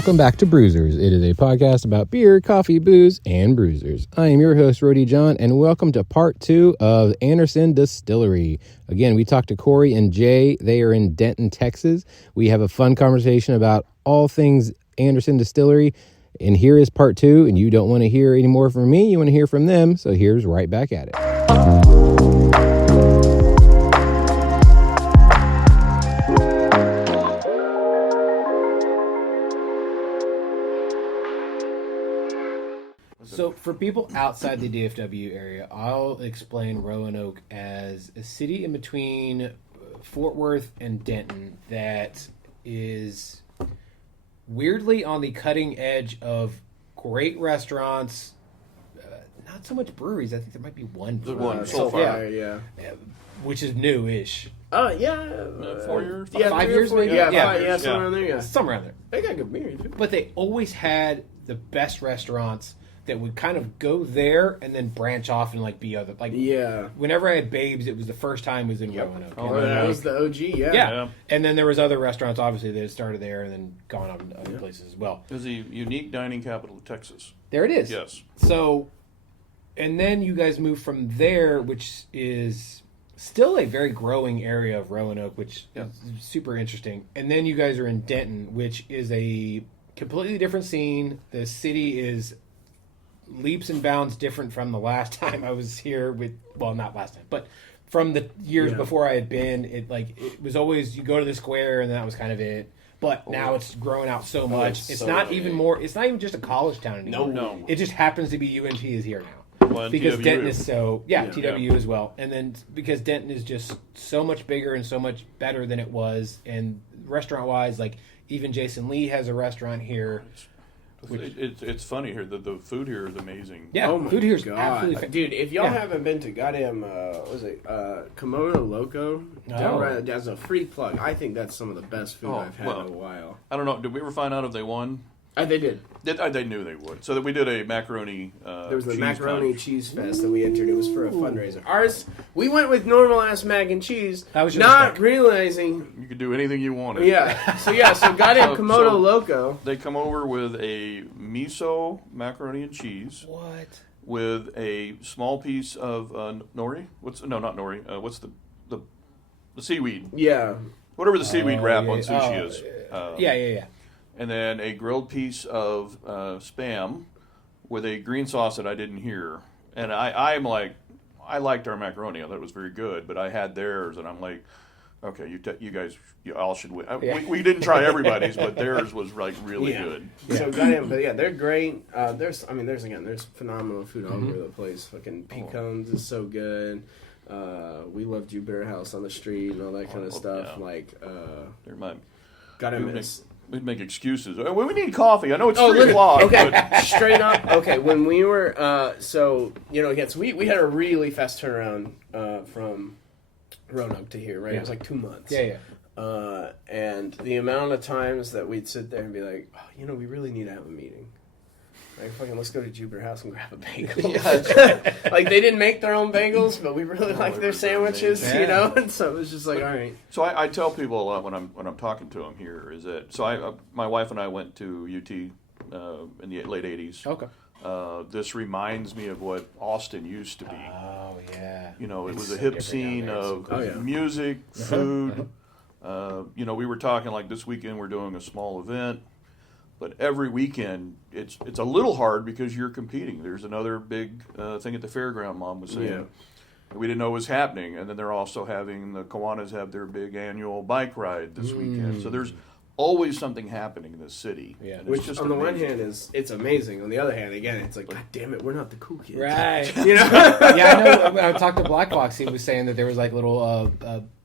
Welcome back to Brewsers. It is a podcast about beer, coffee, booze, and bruisers. I am your host, Rody John, and welcome to part 2 of Anderson Distillery. Again, we talked to Corey and Jay. They are in Denton, Texas. We have a fun conversation about all things Anderson Distillery. And here is part 2, and you don't want to hear any more from me. You want to hear from them, so here's right back at it. So for people outside the DFW area, I'll explain Roanoke as a city in between Fort Worth and Denton that is weirdly on the cutting edge of great restaurants, not so much breweries. I think there might be one. So far, yeah. Which is new-ish. 4 years? Yeah, 5 years maybe? Yeah, somewhere around there, yeah. Somewhere around there. They got good beer, too. But they always had the best restaurants that would kind of go there and then branch off and like be other whenever I had Babes, it was the first time it was in Roanoke. Oh, that was the OG, yeah. And then there was other restaurants obviously that had started there and then gone on to other places as well. It was the unique dining capital of Texas. There it is. Yes. So, and then you guys moved from there, which is still a very growing area of Roanoke, which is super interesting. And then you guys are in Denton, which is a completely different scene. The city is leaps and bounds different from the last time I was here not last time, but from the years before I had been. It was always you go to the square and that was kind of it. But now it's grown out so much. It's not even just a college town anymore. No. It just happens to be UNT is here now. Well, because TWU. Denton is TWU as well. And then because Denton is just so much bigger and so much better than it was, and restaurant wise, like even Jason Lee has a restaurant here. It's funny here. The food here is amazing. Yeah, food here is absolutely fantastic. Dude, if y'all haven't been to goddamn, Komodo Loco, as a free plug, I think that's some of the best food I've had in a while. I don't know. Did we ever find out if they won? They did. They knew they would. So that we did a macaroni. There was the macaroni cheese fest that we entered. It was for a fundraiser. Ours, we went with normal ass mac and cheese, not realizing you could do anything you wanted. Yeah. So goddamn Komodo Loco. They come over with a miso macaroni and cheese. What? With a small piece of nori. Not nori. What's the seaweed? Yeah. Whatever the seaweed wrap on sushi is. Yeah. And then a grilled piece of Spam with a green sauce that I didn't hear. And I liked our macaroni. I thought it was very good, but I had theirs, and I'm like, okay, you guys, you all should win. We didn't try everybody's, but theirs was like really good. Yeah. So goddamn, but they're great. There's phenomenal food all over the place. Fucking pecans is so good. We love Jupiter House on the street and all that kind of stuff. Yeah. They're my. Gotta miss. We'd make excuses. We need coffee. I know it's 3 o'clock. Okay, but... straight up. Okay, when we were, so we had a really fast turnaround from Roanoke to here, right? Yeah. It was like 2 months. Yeah. And the amount of times that we'd sit there and be like, we really need to have a meeting. Like, let's go to Jupiter House and grab a bagel. Like, they didn't make their own bagels, but we really like their sandwiches, And so it was just like, all right. So I tell people a lot when I'm talking to them here is that my wife and I went to UT in the late '80s. Okay. This reminds me of what Austin used to be. Oh yeah. It was a hip scene of music, food. We were talking like this weekend we're doing a small event. But every weekend, it's a little hard because you're competing. There's another big thing at the fairground, Mom was saying. Yeah. We didn't know was happening. And then they're also having the Kiwanis have their big annual bike ride this weekend. So there's always something happening in this city. Yeah. Which just on the one hand it's amazing. On the other hand, again, it's like, God damn it, we're not the cool kids. Right. Yeah, I know. When I talked to Black Box, he was saying that there was like little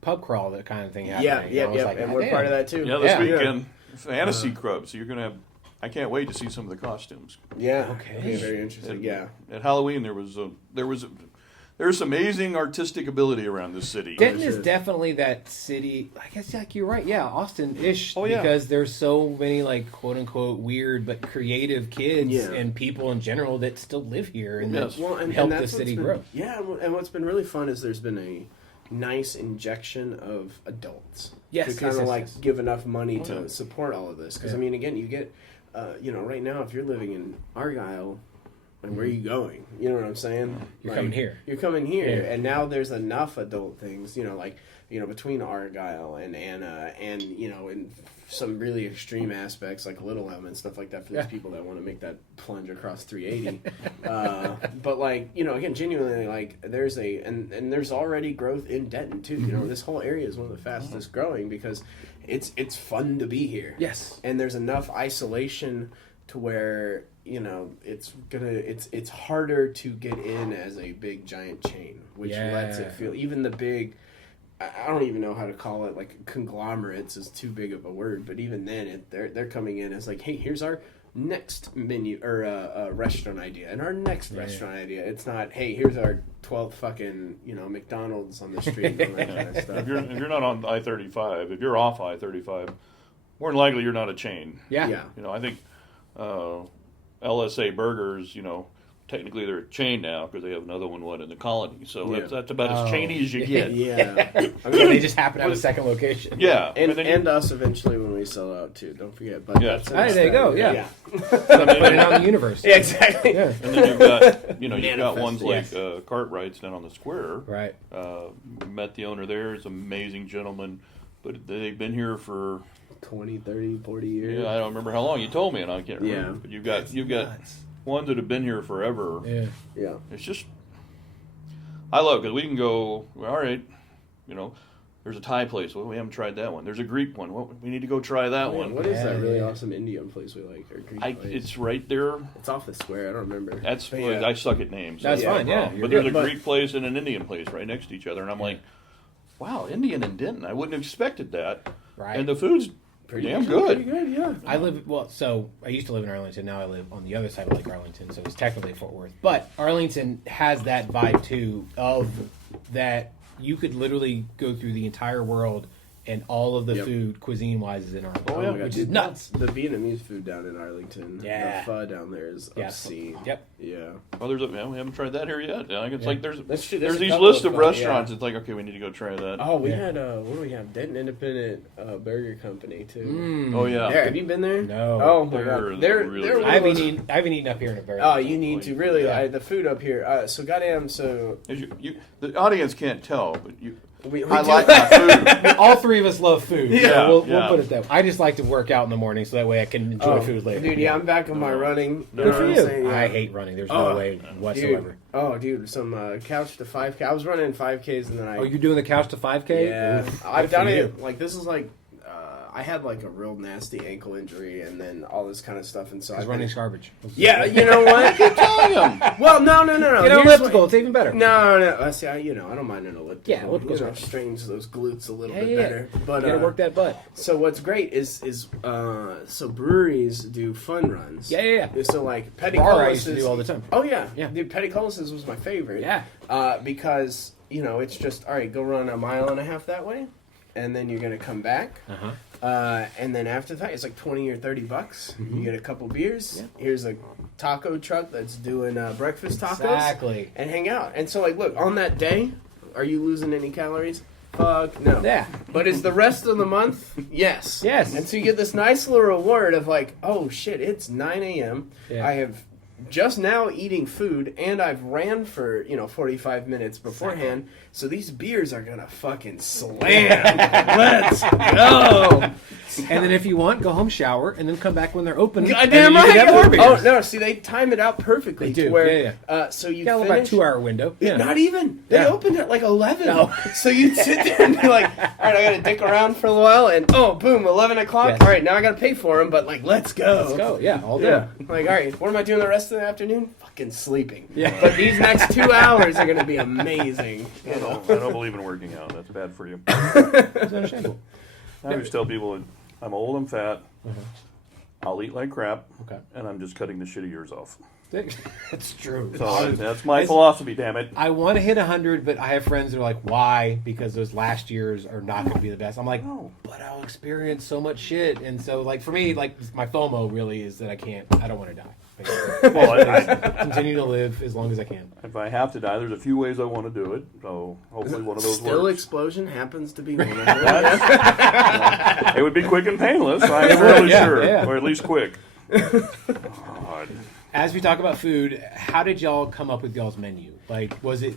pub crawl, that kind of thing happening. Yeah. And we're part of that too. Yeah, this weekend. Fantasy Club, so you're going to have... I can't wait to see some of the costumes. Yeah, okay, very interesting. At Halloween, there's amazing artistic ability around this city. Denton is definitely that city. I guess you're right. Yeah, Austin-ish. Because there's so many like quote unquote weird but creative kids and people in general that still live here and help the city grow. Yeah, and what's been really fun is there's been a nice injection of adults to kind of give enough money to support all of this. Because I mean, again, you get right now, if you're living in Argyle, and where are you going? You know what I'm saying? You're coming here. You're coming here, Yeah. and now there's enough adult things, between Argyle and Anna, and in some really extreme aspects like Little M and stuff like that for those people that want to make that plunge across 380. But again, genuinely, there's already growth in Denton too. This whole area is one of the fastest growing because it's fun to be here. Yes, and there's enough isolation to where it's harder to get in as a big giant chain, which lets it feel even the big. I don't even know how to call it, like conglomerates is too big of a word, but even then they're coming in as like, hey, here's our next menu or restaurant idea and our next restaurant idea. It's not, hey, here's our 12th fucking McDonald's on the street and all that kind of stuff. If you're not on I-35, if you're off I-35, more than likely you're not a chain. Yeah. I think LSA Burgers, technically they're a chain now because they have another one in the Colony. So that's about as chainy as you get. Yeah. They just happen to have a second location. Yeah. And us eventually when we sell out too. Don't forget. But there you go. Yeah. Put it out in the universe. Yeah, exactly. Yeah. And then you've got ones like Cartwright's down on the square. Right. Met the owner there. He's an amazing gentleman. But they've been here for 20, 30, 40 years. Yeah, I don't remember how long. You told me and I can't remember. Yeah. But you've got ones that have been here forever. Yeah. It's just, I love it because we can go, all right, there's a Thai place. Well, we haven't tried that one. There's a Greek one. Well, we need to go try that one. What is that really awesome Indian place we like? Or Greek place? It's right there. It's off the square. I don't remember. I suck at names. That's fine, yeah. But there's a Greek place and an Indian place right next to each other. And I'm like, wow, Indian and Denton. I wouldn't have expected that. Right. And the food's damn good. Pretty good, yeah. I used to live in Arlington. Now I live on the other side of Lake Arlington, so it's technically Fort Worth. But Arlington has that vibe too of that you could literally go through the entire world and all of the food cuisine-wise is in Arlington, which is nuts. The Vietnamese food down in Arlington, the pho down there is obscene. Yep. Yeah. Oh, we haven't tried that here yet. It's like there's true. these a lists of couple restaurants. It's like, okay, we need to go try that. Oh, we had what do we have? Denton Independent Burger Company too. Oh yeah. Have you been there? No. Oh my god. They're really I haven't eaten up here in a very Oh, long time. you need to really. The food up here. The audience can't tell, but we I do- like my food. All three of us love food. Yeah, We'll yeah. put it that way. I just like to work out in the morning so that way I can enjoy food later. Dude, I'm back on my running. Good for what I'm you. saying? I hate running. There's no way whatsoever. Dude, some couch to 5K. I was running 5Ks and then I. Oh, you're doing the couch to 5K? Yeah, Oof, I've good done for it. you. Like this is like. I had like a real nasty ankle injury and then all this kind of stuff, and so Because running's garbage. Yeah, you know what? Keep telling them. Well, no. Get an Here's elliptical. what- It's even better. No. See, I don't mind an elliptical. Yeah, elliptical's fine. strains those glutes a little bit Yeah. better. But You gotta work that butt. So what's great is so breweries do fun runs. Yeah. So like Petty Bar I Colos's- used to do all the time. Oh yeah. Yeah. Dude, Petty Colos's was my favorite. Yeah. Because it's just all right. Go run a mile and a half that way, and then you're gonna come back. Uh-huh. And then after that, it's like $20 or $30. Mm-hmm. You get a couple beers. Yeah. Here's a taco truck that's doing breakfast tacos. Exactly. And hang out. And so, like, look, on that day, are you losing any calories? Fuck no. Yeah. But is the rest of the month? Yes. Yes. And so you get this nice little reward of like, oh shit, it's 9 a.m. Yeah. I have just now eating food, and I've ran for 45 minutes beforehand. So these beers are gonna fucking slam. Let's go. And then if you want, go home, shower, and then come back when they're open. Goddamn and then you right. get more beers. Oh no! See, they time it out perfectly. They do, To where, yeah. So you Got finish about 2-hour window. Yeah. Not even. They Yeah. opened at like 11. No. So you'd sit there and be like, all right, I got to dick around for a while, and boom, 11 o'clock. Yes. All right, now I got to pay for them, but like, let's go. Let's go. Yeah, all day. Yeah. Like, all right, what am I doing the rest of the afternoon? Fucking sleeping. Yeah. But these next 2 hours are going to be amazing. I don't believe in working out. That's bad for you. It's understandable. I always tell people I'm old, I'm fat, I'll eat like crap, Okay. and I'm just cutting the shitty years off. That's true. So that's my philosophy, damn it. I want to hit 100, but I have friends that are like, why? Because those last years are not going to be the best. I'm like, No. but I'll experience so much shit. And so, like, for me, like, my FOMO really is that I don't want to die. basically. Well, Continue to live as long as I can. if I have to die, there's a few ways I want to do it. So hopefully one of those Still works. explosion happens to be one of them. It would be quick and painless. I'm fairly yeah, sure, yeah. or at least quick. God. As we talk about food, how did y'all come up with y'all's menu? Like, was it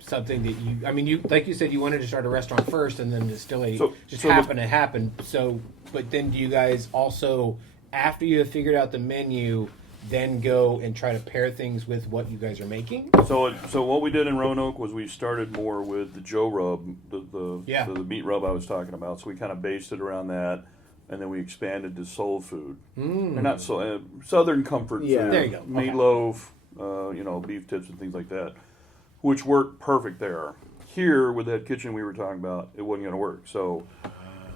something that you? I mean, you like you said, you wanted to start a restaurant first, and then Distillery happened to happen. So, but then do you guys also, after you have figured out the menu, then go and try to pair things with what you guys are making? So what we did in Roanoke was we started more with the Joe rub, the meat rub I was talking about. So we kind of based it around that, and then we expanded to soul food. Or not Southern comfort food. There you go. Meatloaf, beef tips and things like that, which worked perfect there. Here, with that kitchen we were talking about, it wasn't going to work. So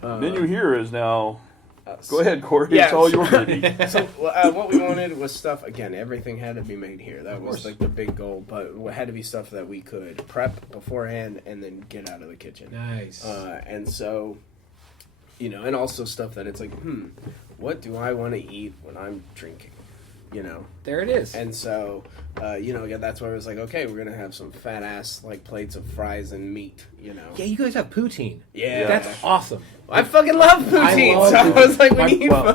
menu here is now... Go ahead, Corey. Yeah, it's all your baby. So what we wanted was stuff. Again, everything had to be made here. That was like the big goal. But it had to be stuff that we could prep beforehand and then get out of the kitchen. Nice. And so, and also stuff that it's like, what do I want to eat when I'm drinking? There it is. And so, again, that's why I was like, okay, we're gonna have some fat ass like plates of fries and meat. Yeah, you guys have poutine. Yeah, that's awesome. I fucking love poutine. I was like,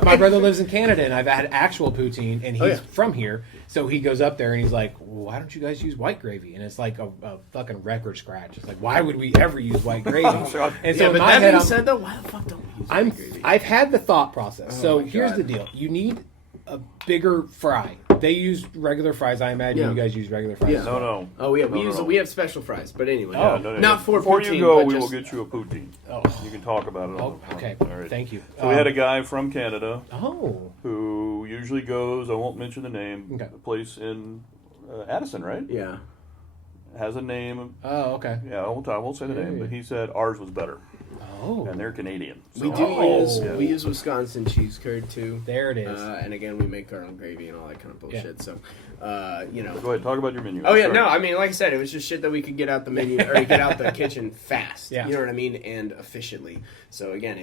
my brother lives in Canada, and I've had actual poutine, and he's from here. So he goes up there, and he's like, well, why don't you guys use white gravy? And it's like a fucking record scratch. It's like, why would we ever use white gravy? And so but in my that head, being said, though, why the fuck don't we use white gravy? I've had the thought process. Oh So my here's God. the deal. You need a bigger fry. They use regular fries. I imagine you guys use regular fries. Yeah. as well. No. Oh, we have special fries, but anyway. Not for Before poutine, you go, but we just- will get you a poutine. Oh. You can talk about it. Okay. All right. Thank you. So we had a guy from Canada Oh. who usually goes, I won't mention the name, Okay. a place in Addison, right? Yeah. Has a name. Oh, okay. Yeah, I won't say the name, but he said ours was better. Oh. And they're Canadian. So. We use Wisconsin cheese curd too. There it is. And again, we make our own gravy and all that kind of bullshit. So, Go ahead, talk about your menu. Oh yeah, Sorry. no, I mean, like I said, it was just shit that we could get out the menu or get out the kitchen fast. Yeah. You know what I mean, and efficiently. So again,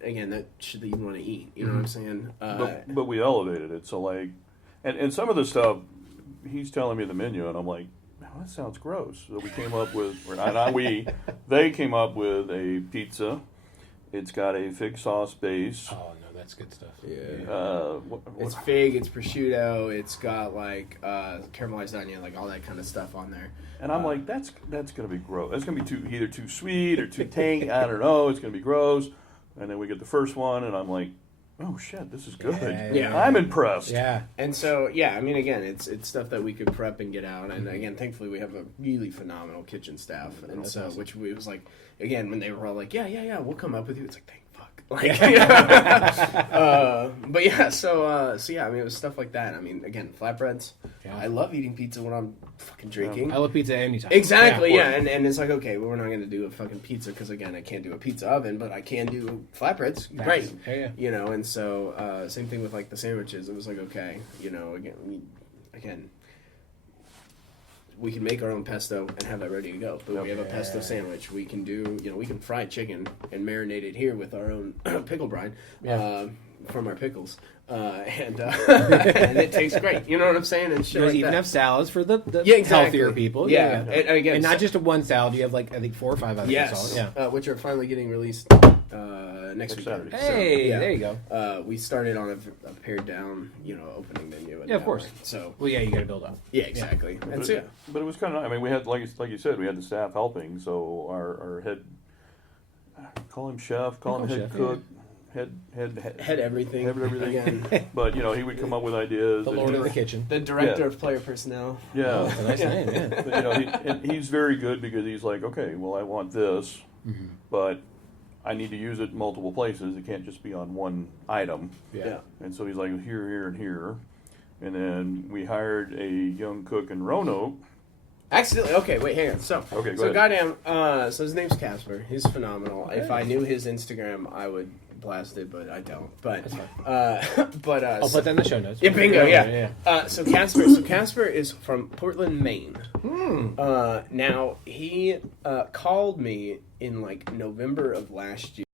that shit that you want to eat. You know what I'm saying? But we elevated it. So like, and some of the stuff, he's telling me the menu, and I'm like, oh, that sounds gross. So we came up with, or not we, they came up with a pizza. It's got a fig sauce base. Oh no, that's good stuff. Yeah. It's fig, it's prosciutto, it's got like caramelized onion, like all that kind of stuff on there. And I'm like, that's gonna be gross. That's gonna be either too sweet or too tangy. I don't know. It's gonna be gross. And then we get the first one, and I'm like, oh shit, this is good. Yeah. I'm impressed. Yeah. And so, I mean, again, it's stuff that we could prep and get out. And again, thankfully, we have a really phenomenal kitchen staff. And so, awesome. which we was like, again, when they were all like, yeah, we'll come up with you. It's like, thank fuck. Like, but yeah, so I mean, it was stuff like that. I mean, again, flatbreads. Yeah. I love eating pizza when I'm fucking drinking. I love pizza anytime. Exactly, yeah. And it's like, okay, well, we're not going to do a fucking pizza because, again, I can't do a pizza oven, but I can do flatbreads. Great. Yeah. And so same thing with, like, the sandwiches. It was like, okay, again, we can make our own pesto and have that ready to go. But we have a pesto sandwich. We can do, we can fry chicken and marinate it here with our own pickle brine from our pickles. And it tastes great. You know what I'm saying? And shit You like even that. have salads for the exactly. healthier people. Yeah. And again, and not just a one salad. You have like I think 4 or 5 other salads. Yeah. Which are finally getting released next week. Saturday. Hey, there you go. We started on a pared down, opening menu. Yeah, of course. So Well, yeah, you got to build up. yeah, exactly. And But, so but it was kind of. I mean, we had like you said, we had the staff helping. So our head, call him chef, call him head chef, cook, head everything. everything. Again, But he would come up with ideas. The and Lord he- of the Kitchen. the director of player personnel. Yeah. That's a nice name. Yeah. But, he's very good because he's like, okay, well, I want this, but I need to use it in multiple places. It can't just be on one item. Yeah. And so he's like, here, and here. And then we hired a young cook in Roanoke. Accidentally. Okay, wait, hang on. So, Okay, go so ahead. goddamn. So his name's Casper. He's phenomenal. If I knew his Instagram, I would blast it, but I don't. But, but I'll put that in the show notes. Yeah, bingo. Yeah. So Casper is from Portland, Maine. Now he called me in like November of last year.